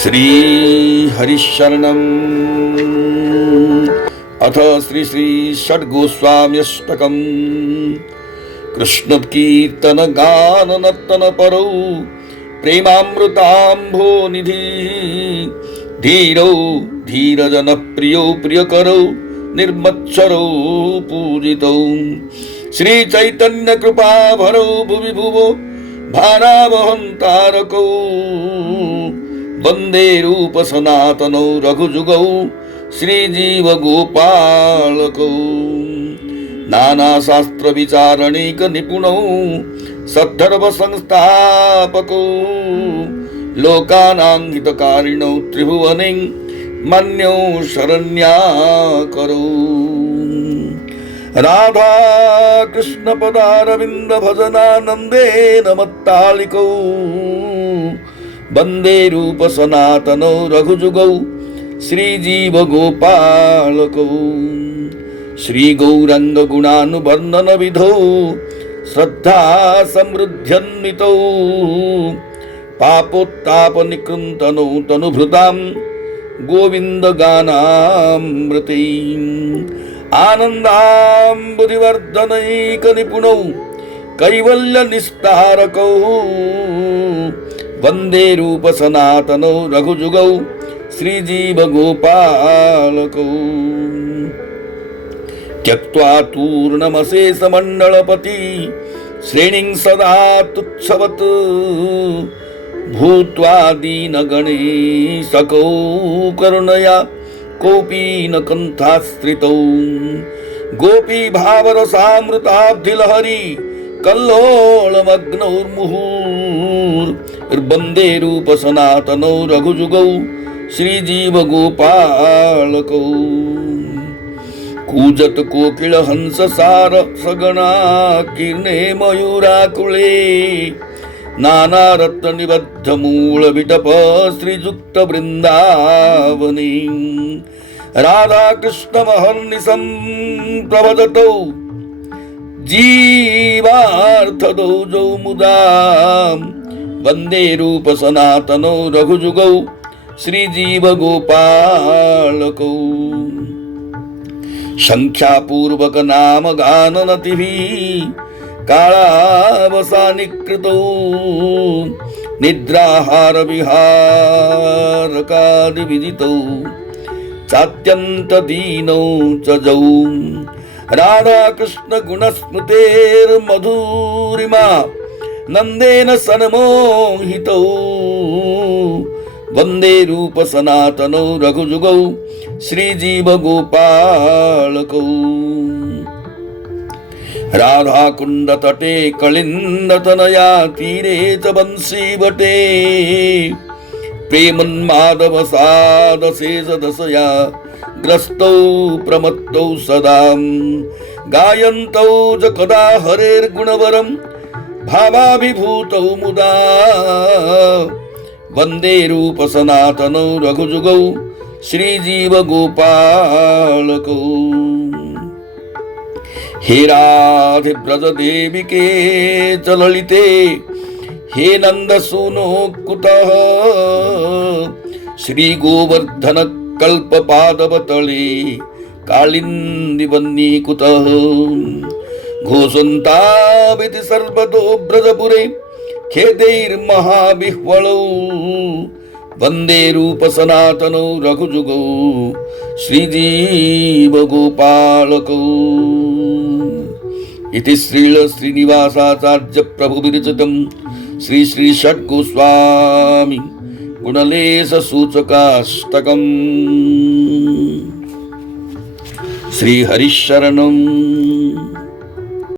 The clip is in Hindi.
श्री हरिशरणम् अथ श्री श्री षड्गोस्वाम्यष्टकम् कृष्ण कीर्तन गान नर्तन परौ प्रेमामृतांभो निधि धीरौ धीरजन प्रियो प्रियकरौ निर्मत्सरौ पूजितौ श्री चैतन्य कृपा भरौ भुवि भुवो भारावहंतारकौ वंदे रूप सनातनौ रघुजुगौ श्रीजीव गोपालकौ नाना शास्त्र विचारणिक निपुणौ सद्धर्म संस्थापकौ लोकानां हितकारिणौ त्रिभुवने मन्यौ शरण्याकरौ राधा कृष्ण पदारविंद भजनानंदेन मत्तालिकौ वंदे रूप सनातनौ रघुजुगौ श्रीजीव गोपालकौ श्री गौरंग गुणानुवर्णन विधौ श्रद्धा समृद्ध्यन्वितौ पापोत्ताप निकृन्तनौ तनुभृतां गोविंद गानामृतै आनन्दाम्बुधिवर्धनैक निपुणौ कैवल्य निस्तारकौ वंदे रूप सनातनौ रघुजुगौ श्रीजीव गोपालकौ त्यक्त्वा तूर्णमशेषमण्डलपति श्रेणीं सदा तुच्छवत् भूत्वा दीनगणेशकौ करुणया कोपी न कंठाश्रितौ गोपी भावरसामृताब्धिलहरी कल्लोलमग्नौर्मुहुर्वन्दे रूप सनातनौ रघुजुगौ श्रीजीव गोपालकौ कूजत कोकिल हंस सार सगणा कीर्णे मयूराकुले नाना रत्न निबद्ध मूल विटप श्रीजुक्त वृंदावनी राधा कृष्ण महर्निशं प्रभजतौ जीवार्थदौ जौ मुदा वंदे रूप सनातनौ रघुजुगौ श्रीजीव गोपालकौ संख्यापूर्वक नाम गाननतिभिः कालावसानिकृतौ निद्राहार विहारकादिविदितौ चात्यंत दीनौ च जौ राधा कृष्ण गुणस्मृतेर्मधुरिमा नंदेन सन्मोहितौ वंदे रूप सनातनौ रघुजुगौ श्रीजीव गोपालकौ राधा कुंड तटे कलिंद तनया तीरे च बंसी बटे प्रेमन्माधव साद शेष दशया ग्रस्तौ प्रमत्तौ सदा गायन्तौ च कदा हरेर्गुणवरं भावाभिभूतौ मुदा वंदे रूप सनातनौ रघुजुगौ श्रीजीव गोपालकौ हे राधे ब्रज देविके च ललिते हे नंद सूनो कुतः श्री गोवर्धन कल्प पादवतले कालिंदी वन्नी कुतः घोषन्ताविति सर्वतो ब्रजपुरे खेदैर्महाविह्वलौ वंदे रूप सनातनौ रघुजुगौ श्रीजीव गोपालकौ इति श्रील श्रीनिवासाचार्य प्रभु विरचितं श्री श्री षड्गोस्वामी गुणलेश सूचकाष्टकम् श्री हरिशरणम्।